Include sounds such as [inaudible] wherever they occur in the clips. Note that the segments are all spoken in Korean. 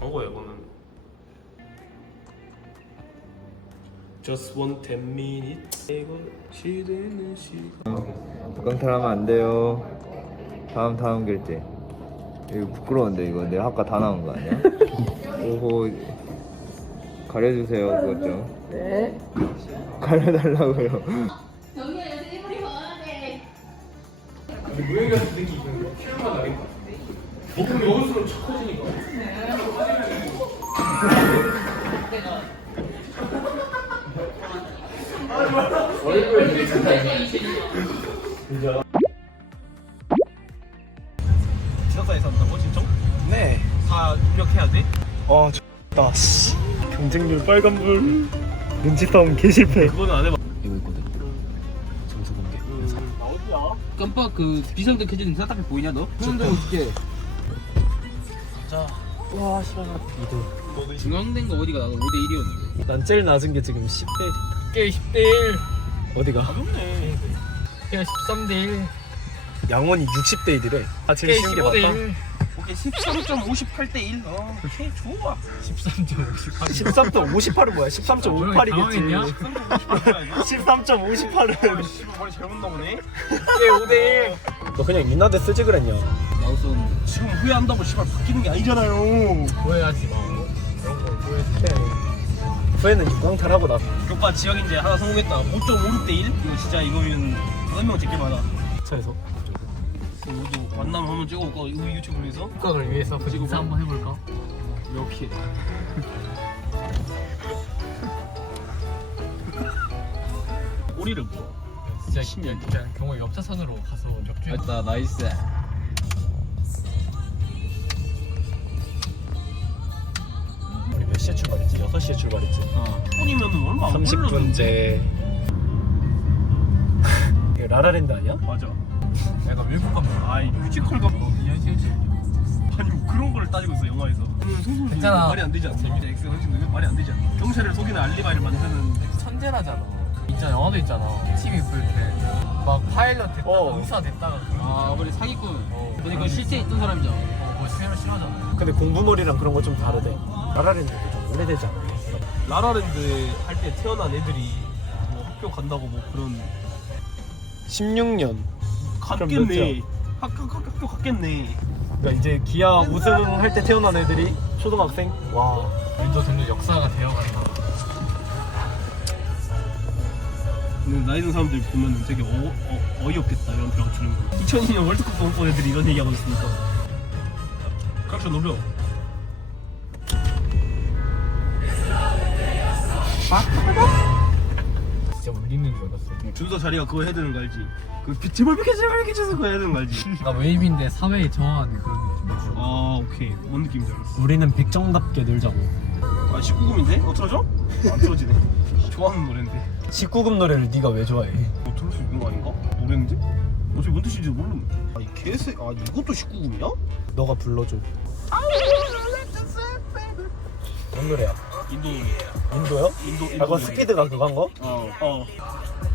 광고야 이거는 Just one ten minute 이거 시대는 시간 깡탈하면 안 돼요. 다음 다음 결제. 이거 부끄러운데 이거 내 학과 다 나온 거 아니야? [laughs] 오호 가려주세요 그것 좀. 네. 가려달라고요. 정리야 요새 일본이 뭐하는데? 무영이 같은 생기면 키로만 나겠다 먹으면 먹을수록 척 커지니까 지사사에서 한다고 진짜? 네. 다 입력해야 돼? 어. 씨. 경쟁률 빨간불. 눈치 싸움 개 실패. 그거는 안 해봐 이거 있거든. 점수 공개. 어디야? 깜빡 그 비상등 켜지는 사탑에 보이냐 너? 중앙등 어떻게? 와, 씨발. 중앙등 거 어디가 나도 5대 1이었는데. 난 제일 낮은 게 지금 10대. 게 10대 1 어디가? 가볍네 그냥 13대 1 양원이 60대 1이래. 아, 제일 게 쉬운 게 15대 맞다. 1 오케이 13.58대 1 어, 오케이 좋아 13.58 13점 58은 뭐야? 13.58이겠지. 13.58은 씨발 머리 잘못 나오네 게 5대 1 너 그냥 인나대 쓰지 그랬냐? 나도 썼는데. 지금 후회한다고 씨발 바뀌는 게 아니잖아요. 오해하지 마. 그런 거 오해해. 후에는 육광탈하고 나. 오빠 지역 이제 하나 성공했다. 5.56대 1 이거 진짜 이거면 5명 제게 많아 차에서. 그 우리도 만남 한번 찍어볼까? 우리 유튜브에서? 국각을 위해서 그 인사 한번 해볼까? 이렇게 [laughs] 꼬리를 뭐? 진짜 신기해 진짜 경호 옆차선으로 가서 역주행 됐다 나이스. 10시에 출발했지. 어. 뿐이면 얼마 안 30분째. 이거 라라랜드 아니야? 맞아. 약간 외국 감독. 아 뮤지컬 감독. 아니 뭐 그런 걸 따지고 있어 영화에서. 괜찮아. 말이 안 되지 않아? 재밌다. 엑스 헌신도 말이 안 되지 않아? 경찰을 속이는 알리바이를 만드는. 천재라잖아. 있잖아 영화도 있잖아. 팀이 볼때막 파일럿 됐다가 어. 의사 됐다가. 아 우리 사기꾼. 어. 그러니까 근데 그건 실제 있던 사람이잖아. 어, 뭐 실현 싫어하잖아. 근데 공부머리랑 그런 거 좀 다르대. 라라랜드도 좀 오래되지 않아? 라라랜드 할 때 태어난 애들이 뭐 학교 간다고 뭐 그런 16년. 갔겠네 학, 학, 학, 학교 갔겠네 그러니까 이제 기아 우승할 때 태어난 애들이 초등학생? 와. 윈도 점점 역사가 되어간다 근데 나이 든 사람들 보면 되게 어, 어, 어이없겠다 이런 평 주는 거 2002년 월드컵 본 애들이 이런 얘기하고 있으니까 그렇죠 노려 진짜 울리는 줄 알았어 준서 자리가 그거 해야 되는 거 알지? 그 비- 제발 비켜 제발 비켜 그거 해야 되는 거 알지? 나 웨이브인데 사회에 저항하는 그런 느낌 아 오케이 뭔 느낌인지 알았어 우리는 백정답게 놀자고. 아 19금인데? 어 틀어줘? 안 틀어지네 [laughs] 좋아하는 노래인데 19금 노래를 네가 왜 좋아해? 어 들을 수 있는 거 아닌가? 노래인데? 어차피 뭔 뜻인지 모르는데 아이 개새 아 이것도 19금이야? 너가 불러줘. 뭔 노래야? 인도 인도요? 인도 아, 그거 스피드가 그거 한 거? 어, 어.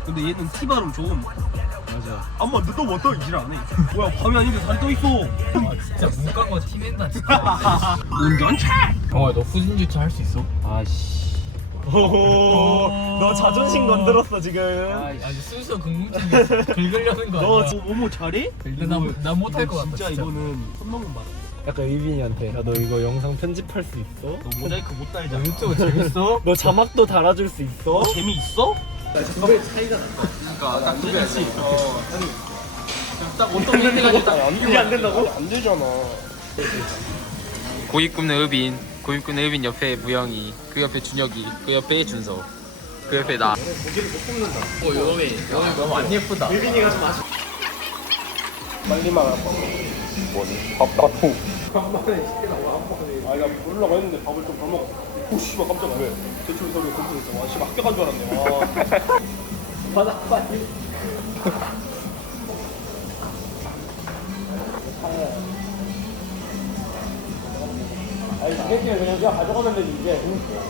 근데 얘는 티 발음 좋음. 맞아. 아마 너도 못떠 이질 안 해. 뭐야 밤이 아닌데 살이 떠 있어. 아 진짜 문과고 티낸다 [laughs] 진짜 운전차. 경호야 너 후진 주차 할 수 있어? 아씨. 오호, 너 자존심 건드렸어 지금. 아니 순수 궁금증이 긁으려는 거 너 아니야? 저 뭐뭐 잘해? 근데 나, 나 못할 것 같아 진짜 진짜 이거는 손 넘은 말. 약간 의빈이한테 야 너 이거 영상 편집할 수 있어? 너 모자이크 못 달잖아. 너 유튜브 재밌어? [laughs] 너 자막도 달아줄 수 있어? 재미 있어? 그러니까 딱 두배지. 어. 딱 어떤. 이게 안 된다고? 안 되잖아. 고입군의 의빈, 고입군의 의빈 옆에 무영이, 그 옆에 준혁이, 그 옆에 준서, 그 옆에 나. 어 요놈이 요놈이 너무 안 예쁘다 의빈이가 좀 아쉽. 할 거. 뭐니? 밥 밥통. 아니 나 몰라가 했는데 밥을 좀덜 먹었어. 오 씨발 깜짝아 왜? 대출 소리 공부했어. 와 씨발 학교 간줄 알았네. 와. [laughs] 받아 빨리. 아니 이게 그냥 그냥 가져가면 되지 이제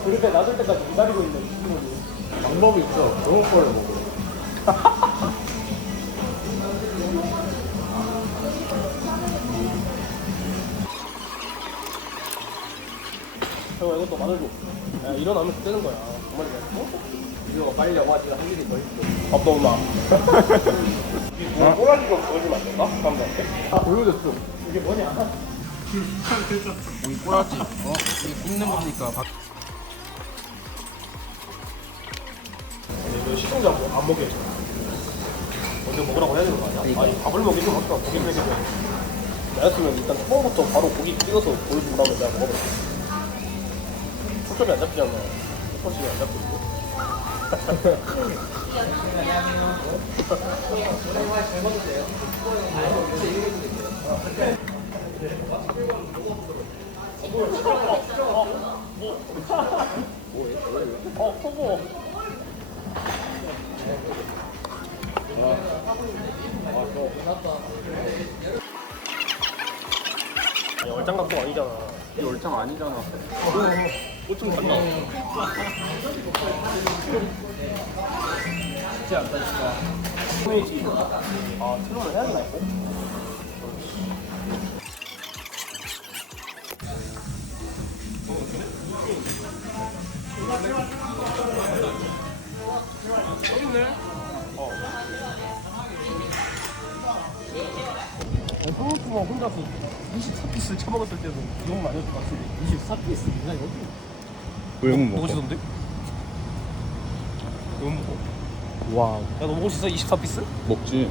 그릇에 놔둘 때까지 기다리고 있는 거지. 방법이 있어. 그런 거를 먹으래. 형 이것도 마늘 줘. 야, 일어나면 되는 거야. 정말 어? 이거 빨리 영화 지금 할 일이 더 있어. 밥 넣었나? 이게 꼬라지가 보여주면 안 된다? 사람들한테? 다 보여줬어. 이게 뭐냐? 꼬라지. 어? 이게 굽는 겁니까? 너 시청자 뭐, 안 먹게. 먼저 먹으라고 해야 되는 거 아니야? 아니, 밥을 먹이면 아까 고기 먹이면. 나였으면 일단 처음부터 바로 고기 찍어서 보여주고 나면 내가 먹어볼게. 초점이 안 잡히잖아. 초점이 안 잡히고. 어. 아니, 얼짱 감독 아니잖아. 이 얼짱 아니잖아. 옷좀 달라. 쉽지 않다 진짜. 아, 트럼을 해야 되나, 이거? 형프가 혼자서 24피스를 쳐먹었을 때도 이건 많이 했을 것 같은데 24피스 내가 여기 왜못 먹어지던데? 왜 먹어? 와. 야, 너 먹을 수 있어? 24피스? 먹지.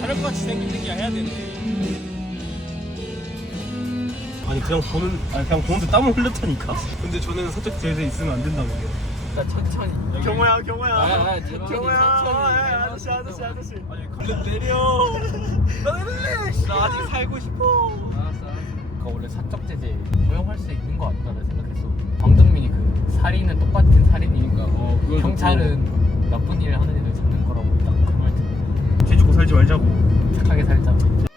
잘할 것 같이 생긴 새끼야 해야 되는데. 아니 그냥 보는 아니 그냥 보는데 땀을 흘렸다니까. 근데 저는 살짝 제재 있으면 안 된다고. 나 천천히. 경호야 경호야. 아, 아, 천천히, 경호야. 천천히. 아, 아저씨 아저씨 아저씨. 아니 그래 때려. 나는 나 아직 살고 싶어. 알았어. 그러니까 원래 사적 제재 허용할 수 있는 거 같다는 생각했어. 황정민이 그 살인은 똑같은 살인이니까 어, 그걸 경찰은 나쁜 일을 하는 애들 잡는 거라고 딱그 살지 말자고. 착하게 살자.